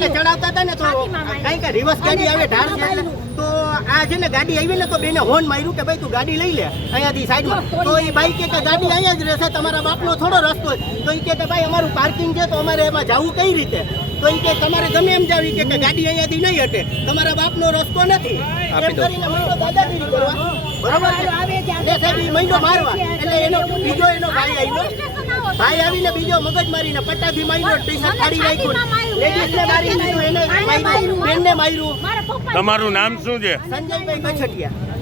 એટલે ચડાવતા હતા ને તો કઈ રિવર્સ ગાડી આવે ઢાળ છે એટલે તો આ છે ને ગાડી આવી ને તો બેને હોર્ન માર્યું કે ભાઈ તું ગાડી લઈ લે અહીંયાથી સાઈડમાં તો એ ભાઈ કે ગાડી અહીંયા જ રહેશે તમારા બાપનો થોડો રસ્તો તો એ કે ભાઈ અમારું પાર્કિંગ છે તો અમારે એમાં જવું કઈ રીતે તો એ કે તમારે ગમે એમ જાવી કે ગાડી અહીંયાથી નહીં હટે તમારા બાપનો રસ્તો નથી એમ કરીને મહિનો દાદાગીરી કરવા બરોબર છે સાહેબ એ મહિનો મારવા એટલે એનો બીજો એનો ભાઈ આવ્યો ભાઈ આવીને બીજો મગજ મારીને પટ્ટાથી માર્યો ટી શર્ટ કાઢી નાખ્યું લેડીઝને મારી દીધું એને માર્યું બેનને માર્યું તમારું નામ શું છે? સંજયભાઈ કછટિયા